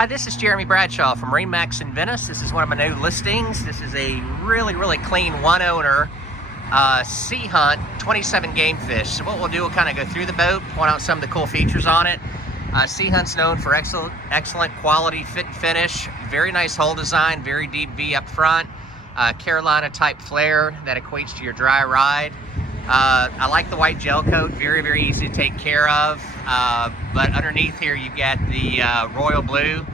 Hi, this is Jeremy Bradshaw from MarineMax in Venice. This is one of my new listings. This is a really clean one owner Sea Hunt 27 Gamefish. So what we'll do, we'll kind of go through the boat, point out some of the cool features on it. Sea Hunt's known for excellent quality fit and finish, very nice hull design, very deep V up front, Carolina type flare that equates to your dry ride. I like the white gel coat, very easy to take care of. But underneath here you get the royal blue,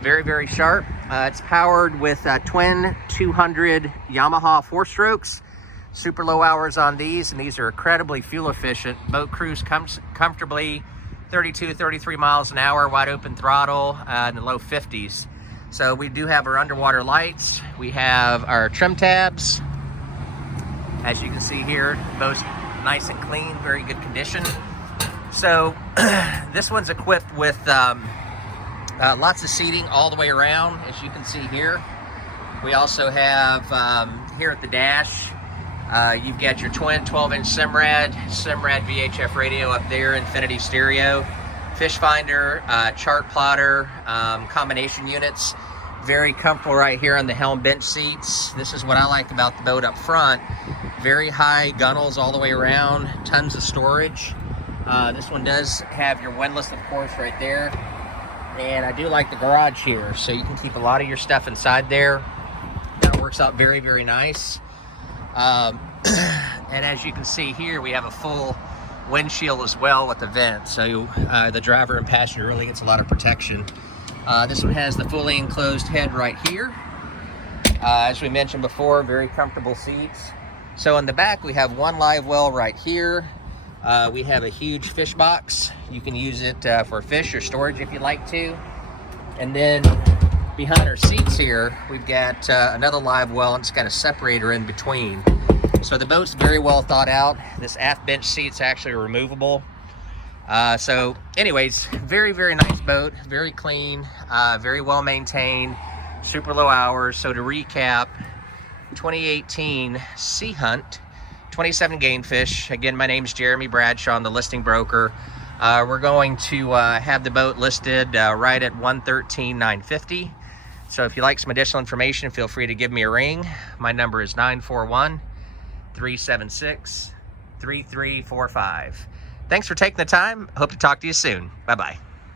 very sharp. It's powered with twin 200 Yamaha 4-strokes, super low hours on these, and these are incredibly fuel efficient. Boat cruise comfortably 32-33 miles an hour, wide open throttle, in the low 50s. So we do have our underwater lights, we have our trim tabs. As you can see here, both nice and clean, very good condition. So this one's equipped with lots of seating all the way around, as you can see here. We also have here at the dash, you've got your twin 12-inch Simrad VHF radio up there, infinity stereo, fish finder, chart plotter, combination units. Very comfortable right here on the helm bench seats. This is what I like about the boat up front. Very high gunnels all the way around, tons of storage. This one does have your windlass, of course, right there. And I do like the garage here, so you can keep a lot of your stuff inside there. That works out very nice. And as you can see here, we have a full windshield as well with the vent, so the driver and passenger really gets a lot of protection. This one has the fully enclosed head right here. As we mentioned before, very comfortable seats. So in the back, we have one live well right here. We have a huge fish box. You can use it for fish or storage if you'd like to. And then behind our seats here, we've got another live well, and it's got a separator in between. So the boat's very well thought out. This aft bench seat's actually removable. So anyways, very nice boat, very clean, very well maintained, super low hours. So to recap, 2018 Sea Hunt 27 Gamefish. Again, my name's Jeremy Bradshaw, I'm the listing broker. We're going to have the boat listed right at $113,950. So if you'd like some additional information, feel free to give me a ring. My number is 941-376-3345. Thanks for taking the time. Hope to talk to you soon. Bye-bye.